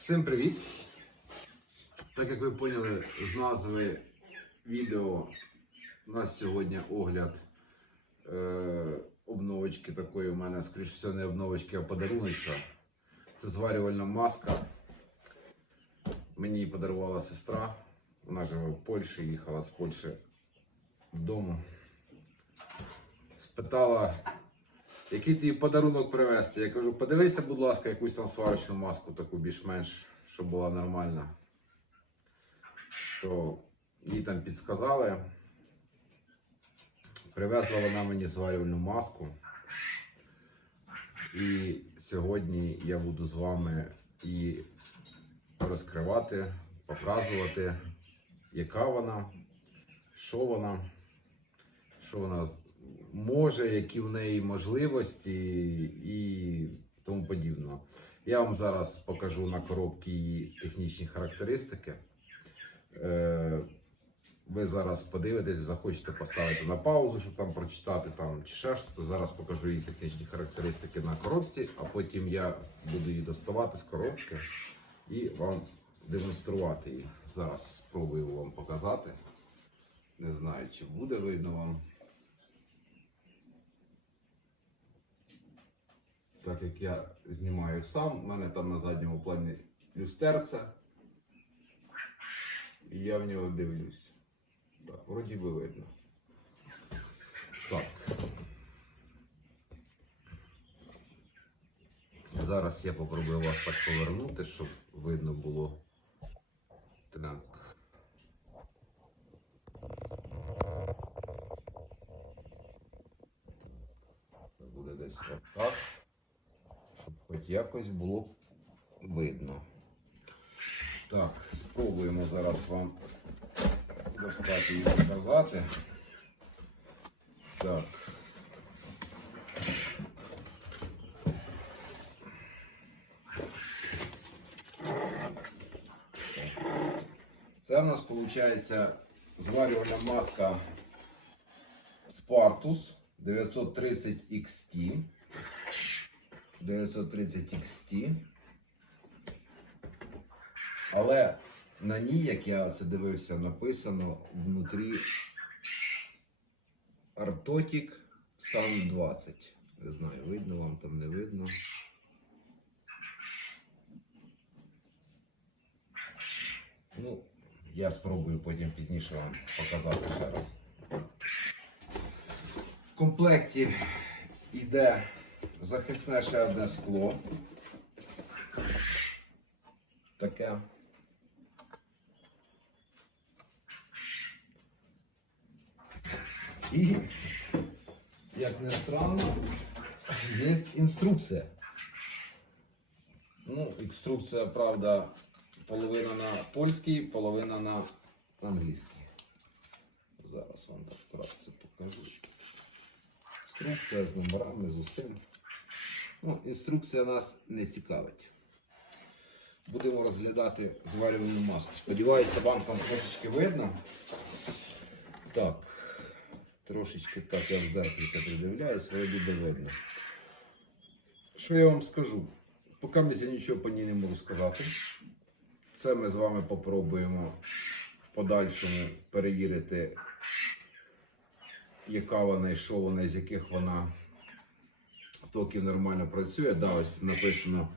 Всім привіт! Так як ви поняли з назви відео, у нас сьогодні огляд е, обновочки такої. У мене, скоріш всього, не обновочки, а подаруночка. Це зварювальна маска. Мені подарувала сестра. Вона живе в Польщі, їхала з Польщі додому. Спитала, який тобі подарунок привезти? Я кажу, подивися, будь ласка, якусь там сварочну маску, таку більш-менш, щоб була нормальна. То їй там підсказали. Привезла вона мені зварювальну маску. І сьогодні я буду з вами і розкривати, показувати, яка вона, що вона, що вона може, які в неї можливості і тому подібне. Я вам зараз покажу на коробці її технічні характеристики. Е, Ви зараз подивитесь, захочете поставити на паузу, щоб там прочитати там чи ще то зараз покажу її технічні характеристики на коробці, а потім я буду її доставати з коробки і вам демонструвати її. Зараз спробую вам показати. Не знаю, чи буде видно вам. Так як я знімаю сам, в мене там на задньому плані люстерце. І я в нього дивлюсь. Так, вроді би видно. Так. Зараз я попробую вас так повернути, щоб видно було. Так. Це буде десь отак. Хоч якось було видно. Так, спробуємо зараз вам достати і показати. Так. Це в нас виходить зварювальна маска Spartus 930 XT. 930 XT. Але на ній, як я це дивився, написано внутрі Artotic Sun 20. Не знаю, видно вам там не видно. Ну, я спробую потім пізніше вам показати ще раз. В комплекті йде захисне ще одне скло. Таке. І, як не странно, є інструкція. Ну, інструкція, правда, половина на польській, половина на англійській. Зараз вам так вкратце покажу. Інструкція з номерами, з усім. Ну, інструкція нас не цікавить. Будемо розглядати зварювальну маску. Сподіваюся, вам там трошечки видно. Так, трошечки так я в зеркалі це придивляюсь, вроді би видно. Що я вам скажу? Поки я нічого по ній не можу сказати. Це ми з вами попробуємо в подальшому перевірити, яка вона і що вона, з яких вона токів нормально працює. Да, ось написано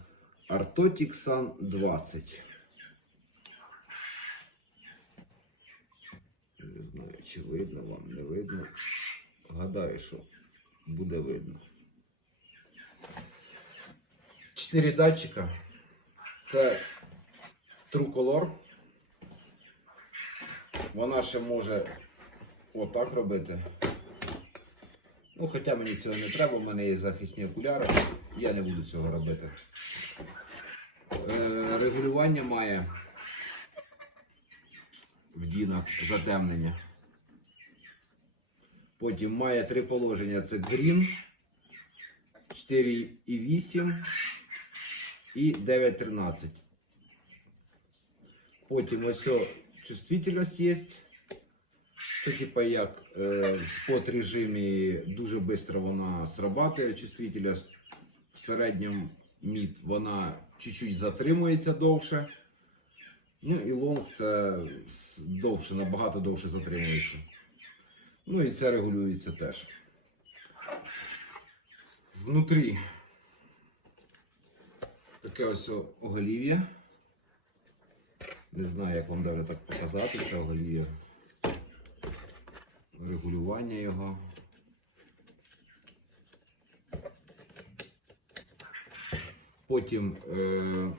Artotic Sun 20. Не знаю, чи видно вам, не видно. Гадаю, що буде видно. Чотири датчика. Це True Color. Вона ще може отак робити. Ну, хоча мені цього не треба, в мене є захисні окуляри, я не буду цього робити. Е, регулювання має в дінах затемнення. Потім має три положення: це Green, 4,8 і 9,13. Потім ось чувствительність є. Це типа як е, в спот режимі дуже швидко вона срабатує. Чувствительність в середньому мід вона чуть-чуть затримується довше. Ну і лонг це довше, набагато довше затримується. Ну і це регулюється теж. Внутрі таке ось оголів'я. Не знаю, як вам навіть так показати це оголів'я. Регулювання його. Потім е,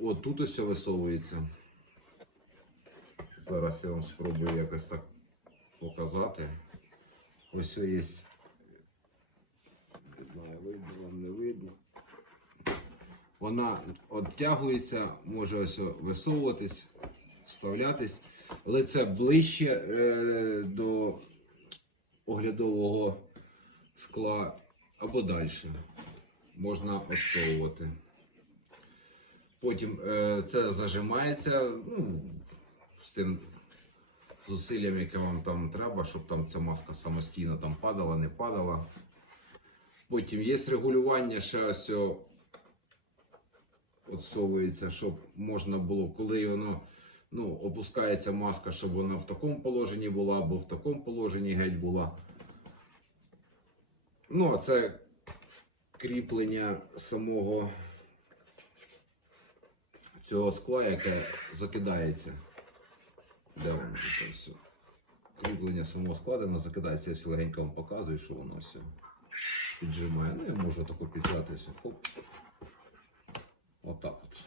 от ось висовується. Зараз я вам спробую якось так показати. Ось є. Не знаю, видно вам не видно. Вона оттягується, може ось висовуватись, вставлятись. Лице ближче е, до оглядового скла або далі. Можна отсовувати. Потім е, це зажимається ну, з тим зусиллям, яке вам там треба, щоб там ця маска самостійно там падала, не падала. Потім є регулювання, ще ось отсовується, щоб можна було, коли воно ну, опускається маска, щоб вона в такому положенні була, або в такому положенні геть була. Ну, а це кріплення самого цього скла, яке закидається. Де воно тут все? Кріплення самого складу, воно закидається, я легенько вам показую, що воно все піджимає. Ну, я можу тако піджатися. Хоп. Отак от.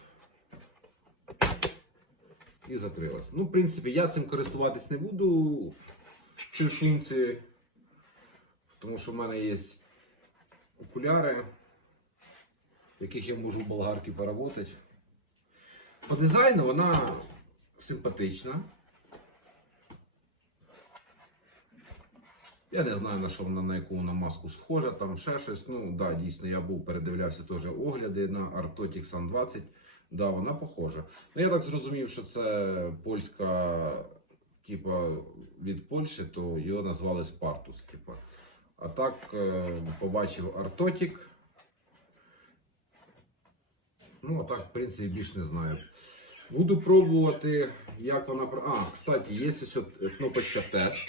І закрилось. Ну, в принципі, я цим користуватись не буду. Цю функцію. Тому що в мене є окуляри, в яких я можу в болгарки поработати. По дизайну вона симпатична. Я не знаю на що вона на яку вона маску схожа, там ще щось. Ну, да, дійсно, я був передивлявся теж огляди на Artotic Sun 20. Да, вона похожа. Ну, я так зрозумів, що це польська, типа від Польщі, то його назвали Spartus. Типа. А так е, побачив Artotic. Ну, а так, в принципі, більш не знаю. Буду пробувати, як вона. А, кстати, є ось кнопочка тест.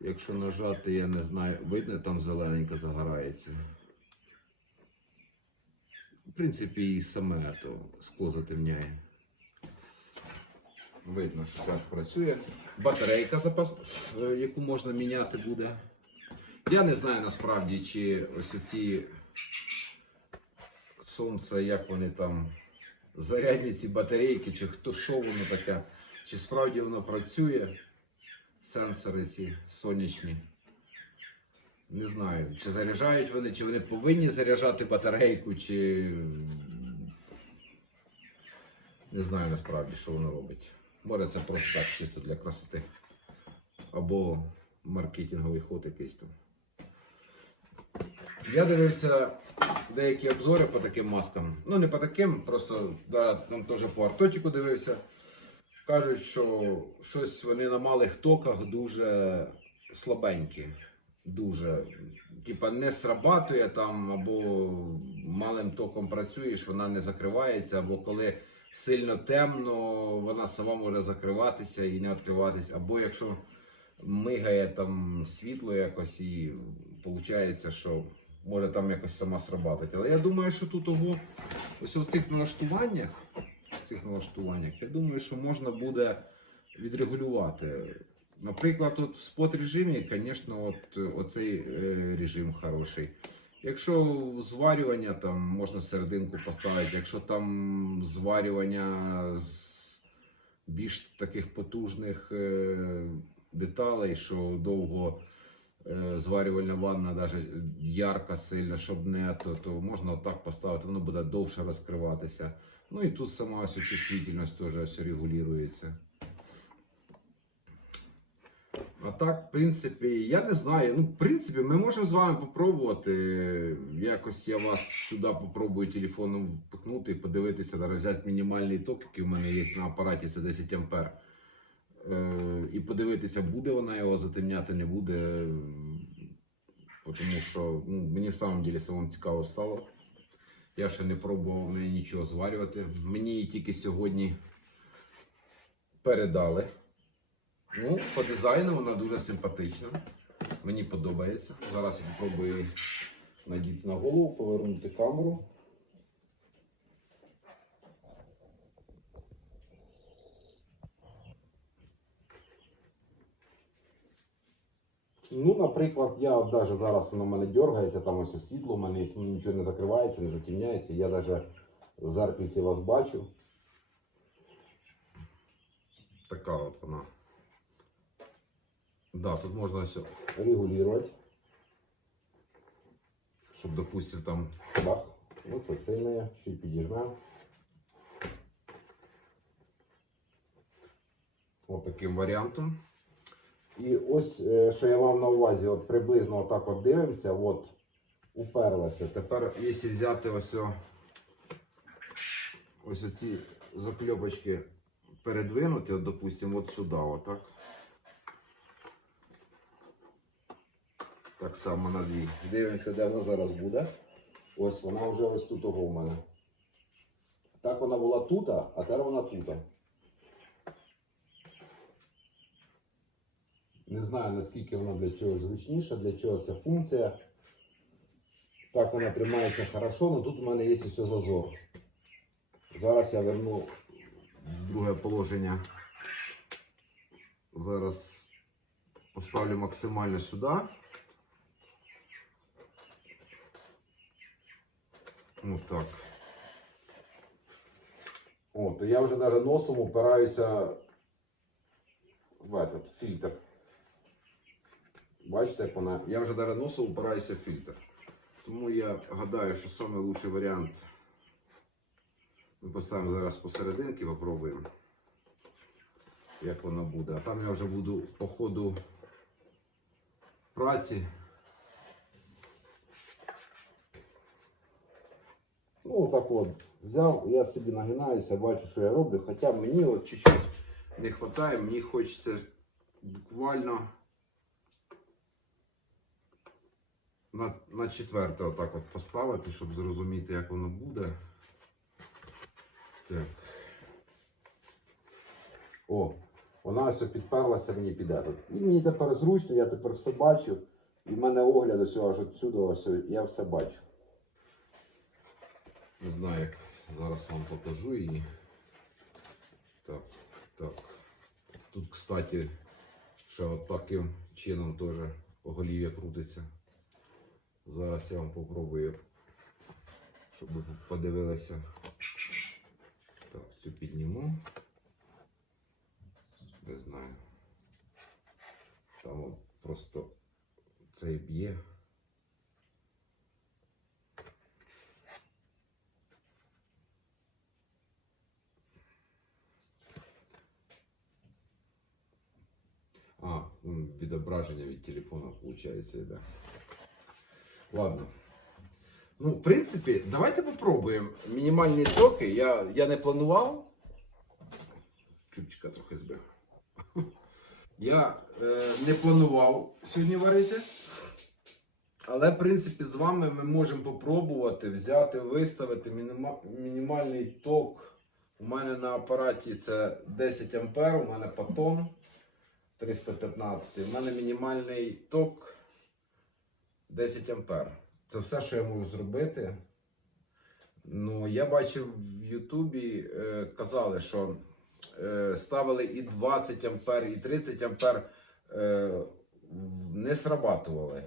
Якщо нажати, я не знаю, видно, там зелененька загорається. В принципі, і саме то скло затемняє. Видно, що тест працює. Батарейка запас, е, яку можна міняти буде. Я не знаю насправді, чи ось ці сонце, як вони там зарядні ці батарейки, чи хто що воно таке, чи справді воно працює сенсори ці сонячні. Не знаю, чи заряджають вони, чи вони повинні заряджати батарейку, чи. Не знаю насправді, що воно робить. Може це просто так, чисто для красоти. Або маркетинговий ход якийсь там. Я дивився деякі обзори по таким маскам. Ну, не по таким, просто да, там теж по артотіку дивився. Кажуть, що щось вони на малих токах дуже слабенькі. Дуже. Типа не срабатує там, або малим током працюєш, вона не закривається, або коли сильно темно, вона сама може закриватися і не відкриватися. Або якщо мигає там світло якось і виходить, що може там якось сама срабатати. Але я думаю, що тут ого, ось у цих налаштуваннях в цих налаштуваннях, я думаю, що можна буде відрегулювати. Наприклад, от в спот режимі, звісно, оцей е, режим хороший. Якщо зварювання, там можна серединку поставити, якщо там зварювання з більш таких потужних е, деталей, що довго е, зварювальна ванна, навіть ярка сильно, щоб не то, то можна отак поставити, воно буде довше розкриватися. Ну і тут сама ось чувствительність теж регулюється. А так, в принципі, я не знаю. Ну, в принципі, ми можемо з вами попробувати. Якось я вас сюди попробую телефоном впихнути подивитися, зараз взяти мінімальний ток, який у мене є на апараті, це 10 ампер. Е, і подивитися, буде вона його затемняти, не буде. Тому що ну, мені в самом деле самому цікаво стало. Я ще не пробував неї нічого зварювати. Мені її тільки сьогодні передали. Ну, по дизайну вона дуже симпатична. Мені подобається. Зараз я спробую надіти на голову, повернути камеру. Ну, наприклад, я от даже зараз воно в мене дергається, там ось світло, в мене ну, нічого не закривається, не затемняється. Я навіть в зеркальці вас бачу. Така от вона. Да, тут можна все регулювати. Щоб, допустим, там бах, ну це сильне, чуть підіжмемо. От таким варіантом. І ось, е, що я мав на увазі, от приблизно отак от дивимося, от уперлася. Тепер, якщо взяти ось, о- ось оці закльопочки передвинути, от, допустимо, от сюди, отак. Так само на дві. Дивимося, де вона зараз буде. Ось вона вже ось тут у мене. Так вона була тут, а тепер вона тут. Не знаю наскільки вона для чого зручніша, для чого ця функція. Так вона тримається хорошо, але тут у мене є все зазор. Зараз я верну в друге положення. Зараз поставлю максимально сюди. Отак. О, то я вже навіть носом упираюся в этот фільтр. Бачите, як вона. Я вже навіть носом упираюся в фільтр. Тому я гадаю, що найкращий варіант. Ми поставимо зараз посерединки, попробуємо, як вона буде. А там я вже буду по ходу праці. Ну, так от, взяв, я собі нагинаюся, бачу, що я роблю. Хоча мені от чуть-чуть не вистачає, мені хочеться буквально на, на четверте отак от поставити, щоб зрозуміти, як воно буде. Так. О, вона все підперлася мені під этот. І мені тепер зручно, я тепер все бачу. І в мене огляд ось аж отсюди, ось я все бачу. Не знаю, як зараз вам покажу її. Так, так. Тут, кстати, ще от таким чином теж оголів'я крутиться. Зараз я вам попробую, щоб ви подивилися. Так, цю підніму. Не знаю. Там просто цей б'є. А, м, відображення від телефона, виходить, йде. Ладно. Ну, в принципі, давайте попробуємо мінімальні токи. Я, я не планував. Чупчика трохи збив. Я е, не планував сьогодні варити. Але, в принципі, з вами ми можемо попробувати взяти, виставити мініма, мінімальний ток. У мене на апараті це 10 ампер, у мене патон 315. У мене мінімальний ток 10 ампер. Це все, що я можу зробити. Ну, я бачив в Ютубі, е, казали, що е, ставили і 20 ампер, і 30 ампер е, не срабатували.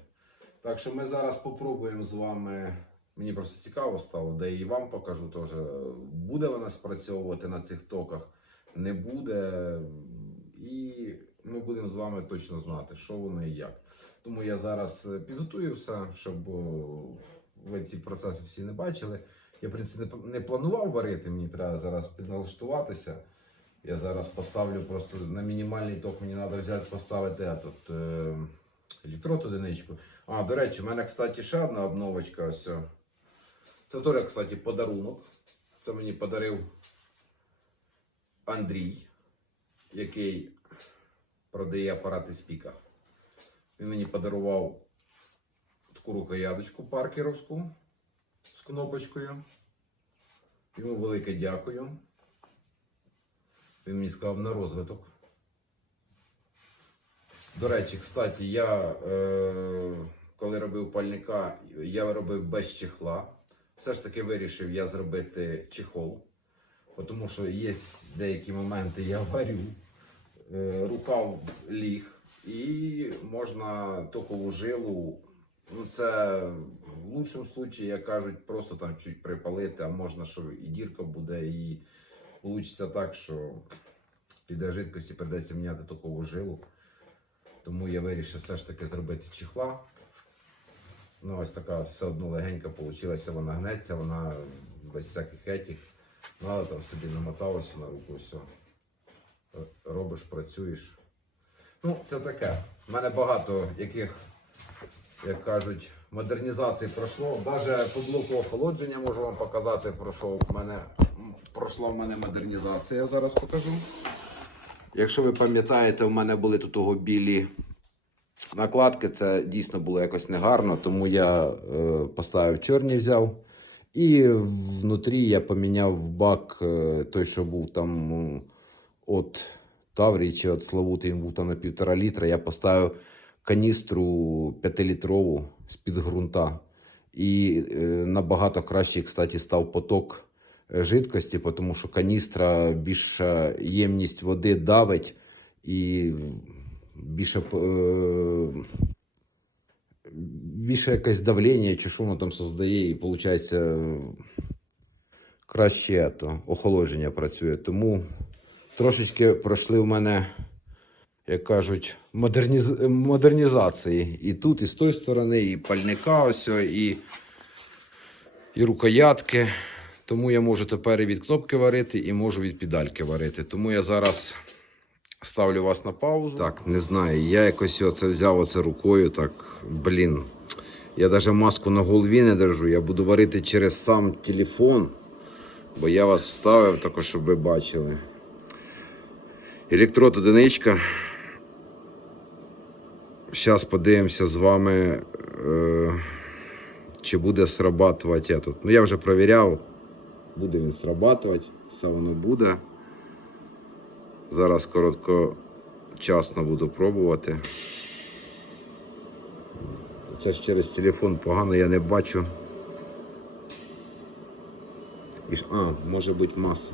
Так що ми зараз попробуємо з вами. Мені просто цікаво стало, де і вам покажу теж. Буде вона спрацьовувати на цих токах, не буде. І ми будемо з вами точно знати, що воно і як. Тому я зараз е, підготую все, щоб ви ці процеси всі не бачили. Я, в принципі, не- планував варити, мені треба зараз підналаштуватися. Я зараз поставлю просто на мінімальний ток, мені треба взяти, поставити этот, е, електрод одиничку. А, до речі, в мене, кстати, ще одна обновочка. Ось. о. Це теж, кстати, подарунок. Це мені подарив Андрій, який продає апарати спіка. Він мені подарував таку рукояточку паркеровську з кнопочкою. Йому велике дякую. Він мені сказав на розвиток. До речі, кстати, я е, коли робив пальника, я робив без чехла. Все ж таки вирішив я зробити чехол. Тому що є деякі моменти, я варю, рукав ліг, і можна токову жилу. Ну, це в лучшому випадку, як кажуть, просто там чуть припалити, а можна, що і дірка буде, і вийде так, що піде жидкості, придеться міняти токову жилу. Тому я вирішив все ж таки зробити чехла. Ну, ось така все одно легенька вийшла, вона гнеться, вона без всяких етіх. Надо там собі намоталося на руку, все. Робиш, працюєш. Ну, це таке. У мене багато яких, як кажуть, модернізацій пройшло. Навіть по блоку охолодження можу вам показати, пройшов в мене, пройшла в мене модернізація, я зараз покажу. Якщо ви пам'ятаєте, у мене були тут того білі накладки, це дійсно було якось негарно, тому я е, поставив чорні взяв. І внутрі я поміняв бак е, той, що був там от Таврії чи от Славути, він був там на півтора літра. Я поставив каністру 5-літрову з-під ґрунта. І е, набагато кращий, кстати, став поток е, жидкості, тому що каністра більша ємність води давить і більше. е, більше якесь давлення, чи що воно там создає, і виходить краще то, охолодження працює. Тому трошечки пройшли в мене, як кажуть, модерніз... модернізації. І тут, і з тої сторони, і пальника, ось, і, і рукоятки. Тому я можу тепер і від кнопки варити, і можу від педальки варити. Тому я зараз ставлю вас на паузу. Так, не знаю. Я якось оце взяв оце рукою, так, блін. Я навіть маску на голові не держу. Я буду варити через сам телефон, бо я вас вставив також, щоб ви бачили. Електрод одиничка. Зараз подивимося з вами, е, чи буде срабатувати я тут. Ну я вже перевіряв. Буде він срабатувати, все воно буде. Зараз короткочасно буду пробувати. Зараз через телефон погано я не бачу. Ж- А, може бути маса.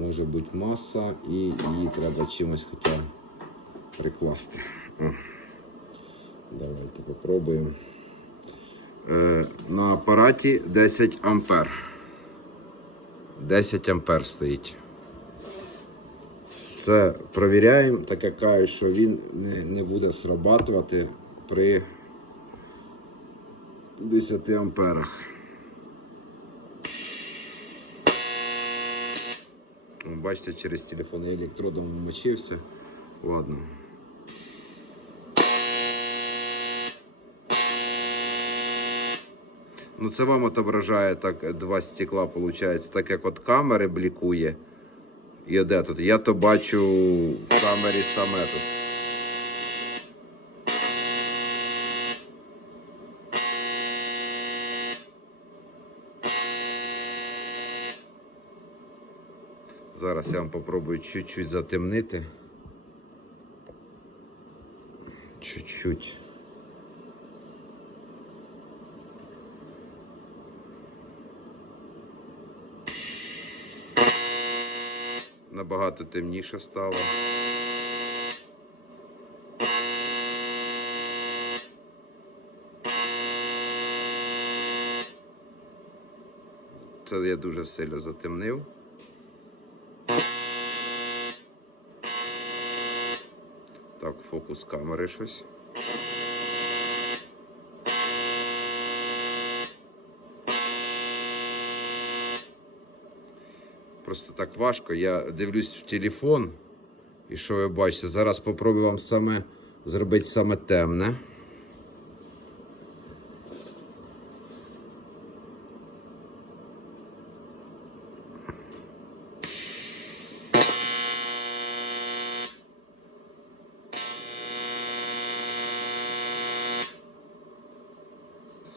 Може бути маса і її треба чимось хоча прикласти. Давайте попробуємо. Е, на апараті 10 ампер. 10 ампер стоїть. Це провіряємо, так як кажуть, що він не, не буде срабатувати при 10 амперах. О, Бачите, через телефон я електродом вмочився. Ладно. Ну, це вам отображає так два стекла, виходить, так як от камери блікує. І де тут? Я то бачу в камері саме тут. Зараз я вам попробую чуть-чуть затемнити. Чуть-чуть. Набагато темніше стало. Це я дуже сильно затемнив. Фокус камери щось. Просто так важко. Я дивлюсь в телефон. І що ви бачите? Зараз спробую вам саме зробити саме темне.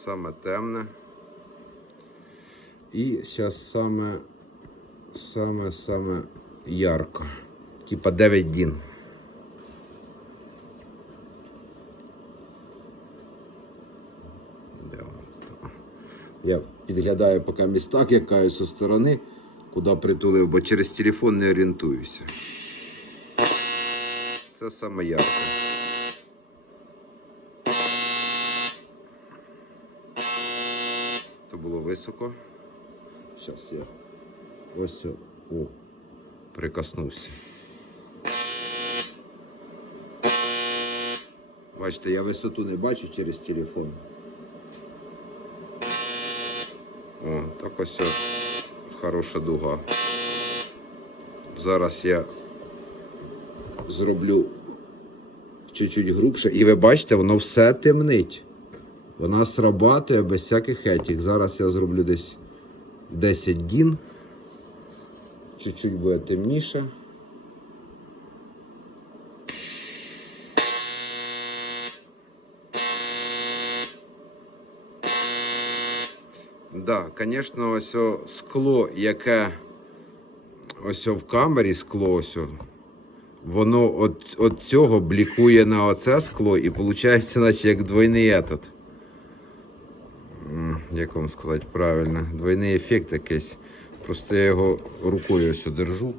саме темне. І зараз саме, саме, саме ярко. Типа 9 дін. Я підглядаю поки міста, як зі сторони, куди притулив, бо через телефон не орієнтуюся. Це саме ярко. Це було високо. Зараз я ось о, прикоснувся. Бачите, я висоту не бачу через телефон. О, так ось о, хороша дуга. Зараз я зроблю чуть-чуть грубше. І ви бачите, воно все темнить. Вона срабатує без всяких етік. Зараз я зроблю десь 10 дін. Чуть-чуть буде темніше. Да, звісно, ось о скло, яке ось о в камері скло, ось о, воно от цього блікує на оце скло і виходить, наче як двойний етот. Як вам сказати правильно? Двойний ефект якийсь. Просто я його рукою ось держу.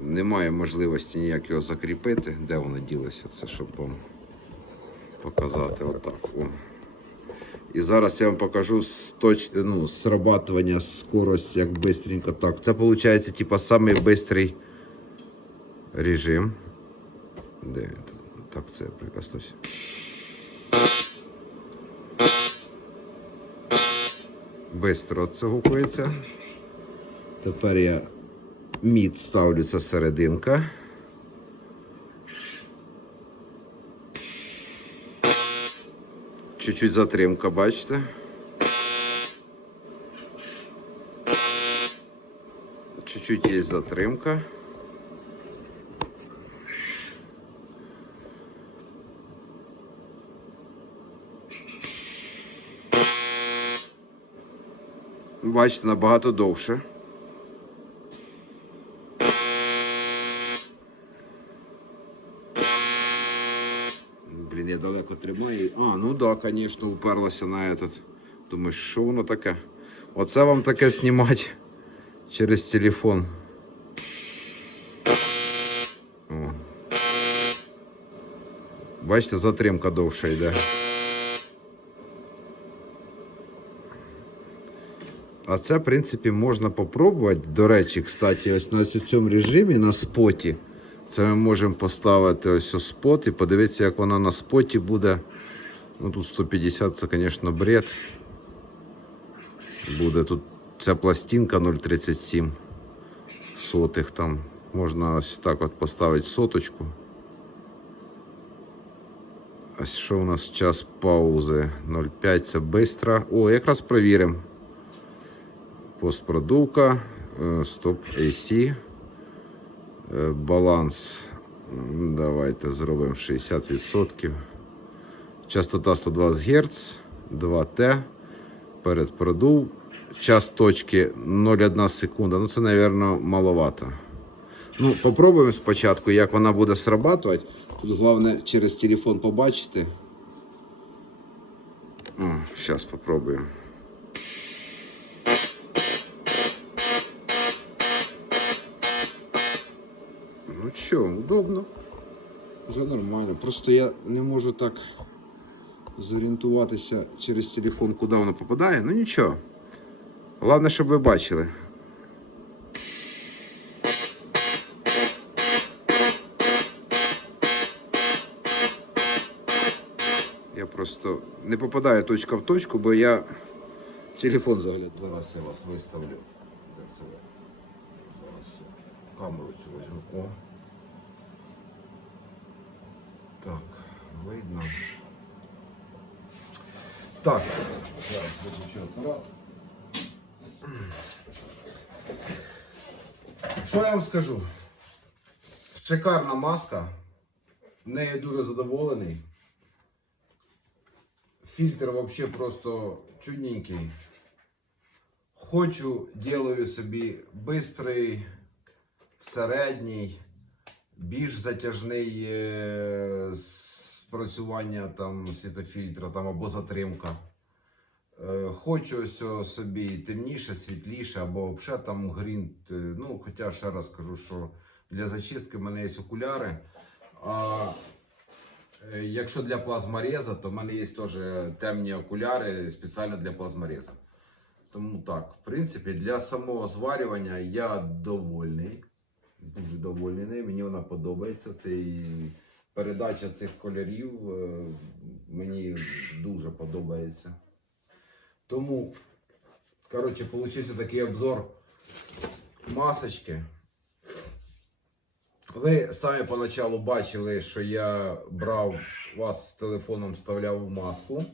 Немає можливості ніяк його закріпити. Де воно ділося? Це щоб вам показати отак. О. І зараз я вам покажу точ... ну, срабатування скорость, як бистренько так. Це виходить, типа, самий режим. Де? Так, це я прикоснуся. Бистро це гукується. Тепер я мід ставлю це серединка. Чуть-чуть затримка, бачите? Чуть-чуть є затримка. Бачите, набагато довше. Блін, я далеко тримаю. А, ну так, да, звісно, уперлася на этот. Думаю, що воно таке? Оце вам таке знімати через телефон. О. Бачите, затримка довше йде. А це, в принципі, можна попробувати. До речі, кстати, ось на цьому режимі на споті. Це ми можемо поставити ось у спот і подивитися, як воно на споті буде. Ну тут 150 це, звісно, бред. Буде тут ця пластинка 0,37 сотих. Там можна ось так от поставити соточку. Ось що у нас час паузи 0,5 це бистро. О, якраз провіримо. Постпродувка, е, стоп AC. Е, Баланс. Давайте зробимо 60%. Частота 120 Гц, 2Т. Передпродув. Час точки 0,1 секунда. Ну, це, мабуть, маловато. Ну, попробуємо спочатку, як вона буде срабатувати. Тут головне через телефон побачити. О, зараз попробуємо. Що, удобно. Вже нормально. Просто я не можу так зорієнтуватися через телефон, куди воно попадає. Ну нічого. Головне, щоб ви бачили. Я просто не попадаю точка в точку, бо я телефон загляд. Зараз я вас виставлю. Зараз я камеру цю візьму. О. Так, видно. Так, зараз виключу апарат. Що я вам скажу? Шикарна маска. Нею дуже задоволений. Фільтр вообще просто чудненький. Хочу, ділаю собі бистрий, середній, більш затяжний е, спрацювання там світофільтра там, або затримка. Е, Хочу ось собі темніше, світліше, або взагалі там грінт. е, Ну, хоча ще раз кажу, що для зачистки в мене є окуляри. А якщо для плазмореза, то в мене є теж темні окуляри спеціально для плазмореза. Тому так, в принципі, для самого зварювання я довольний. Дуже довольний нею. Мені вона подобається. Цей передача цих кольорів е, мені дуже подобається. Тому, коротше, получився такий обзор масочки. Ви самі поначалу бачили, що я брав вас телефоном, вставляв в маску,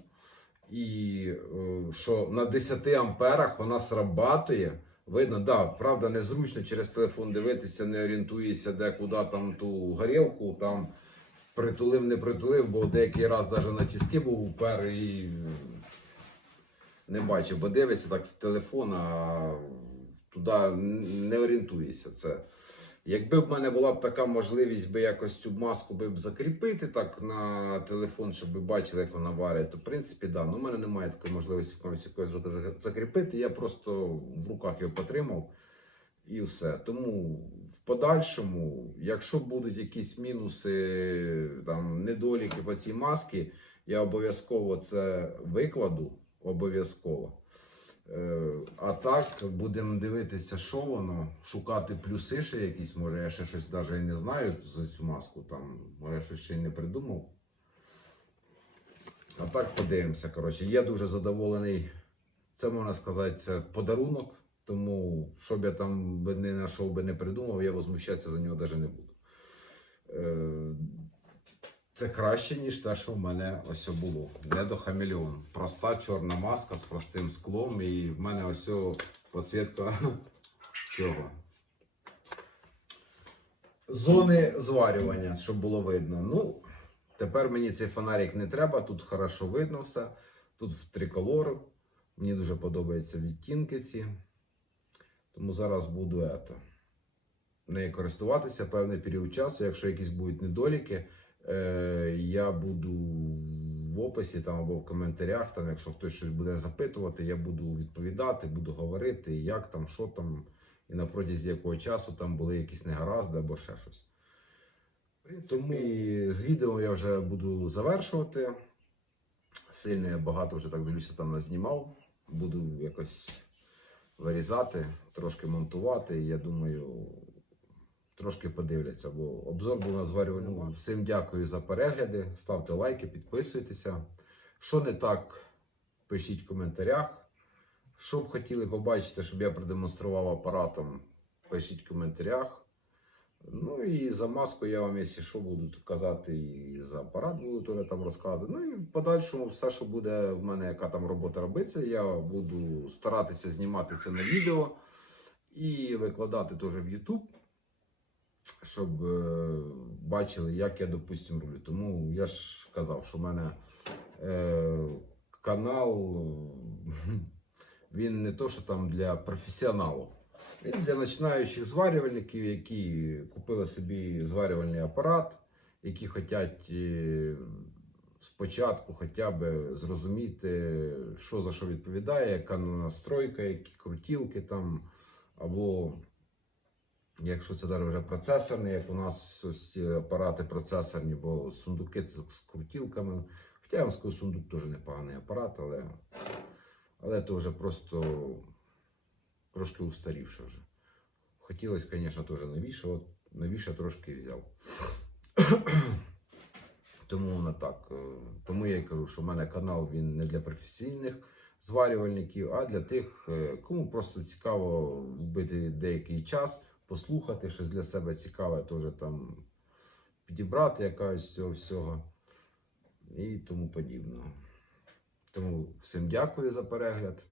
і е, що на 10 амперах вона срабатує. Видно, да, правда, незручно через телефон дивитися, не орієнтуєшся, де куди там ту горілку, там притулив, не притулив, бо деякий раз навіть на тіски був упер і не бачив, бо дивишся так в телефон, а туди не орієнтуєшся. Це. Якби в мене була б така можливість би якось цю маску би б закріпити так на телефон, щоб ви бачили, як вона варить, то в принципі, да. Ну, у мене немає такої можливості якось якось зак- закріпити. Я просто в руках його потримав і все. Тому в подальшому, якщо будуть якісь мінуси, там недоліки по цій масці, я обов'язково це викладу. Обов'язково. Е, А так будемо дивитися, що воно, шукати плюси ще якісь. Може, я ще щось навіть не знаю за цю маску. Там, може, я щось ще й не придумав. А так подивимося. Коротше, я дуже задоволений. Це можна сказати, подарунок. Тому, що б я там не знайшов не придумав, я возмущатися за нього навіть не буду. Це краще, ніж те, що в мене ось було. Не до хамелеон. Проста чорна маска з простим склом, і в мене ось підсвітка цього. Зони зварювання, щоб було видно. Ну, тепер мені цей фонарик не треба, тут хорошо видно все. Тут в триколор. Мені дуже подобаються відтінки ці. Тому зараз буду нею користуватися певний період часу. Якщо якісь будуть недоліки, я буду в описі там або в коментарях. Там, якщо хтось щось буде запитувати, я буду відповідати, буду говорити, як там, що там, і на протязі якого часу там були якісь негаразди або ще щось. Тому з відео я вже буду завершувати. Сильно я багато вже так дивлюся, там назнімав. Буду якось вирізати, трошки монтувати. Я думаю, трошки подивляться, бо обзор був на зварювальну. Всім дякую за перегляди. Ставте лайки, підписуйтеся. Що не так, пишіть в коментарях. Що б хотіли побачити, щоб я продемонстрував апаратом, пишіть в коментарях. Ну і за маску я вам, якщо що, буду казати, і за апарат буду теж там розказувати. Ну і в подальшому все, що буде в мене, яка там робота робиться, я буду старатися знімати це на відео і викладати теж в YouTube, щоб е, бачили, як я, допустимо, роблю. Тому я ж казав, що в мене е, канал, він не то, що там для професіоналів. Він для починаючих зварювальників, які купили собі зварювальний апарат, які хочуть е, спочатку хоча б зрозуміти, що за що відповідає, яка настройка, які крутілки там, або якщо це навіть вже процесорний, як у нас ось апарати процесорні, бо сундуки це з крутілками. Хоча я вам скажу, сундук теж непоганий апарат, але, але то вже просто трошки устарівше вже. Хотілося, звісно, теж новіше, от новіше трошки взяв. Тому воно так. е, Тому я й кажу, що в мене канал він не для професійних зварювальників, а для тих, е, кому просто цікаво вбити деякий час, послухати щось для себе цікаве, теж там підібрати якась цього всього і тому подібного. Тому всім дякую за перегляд.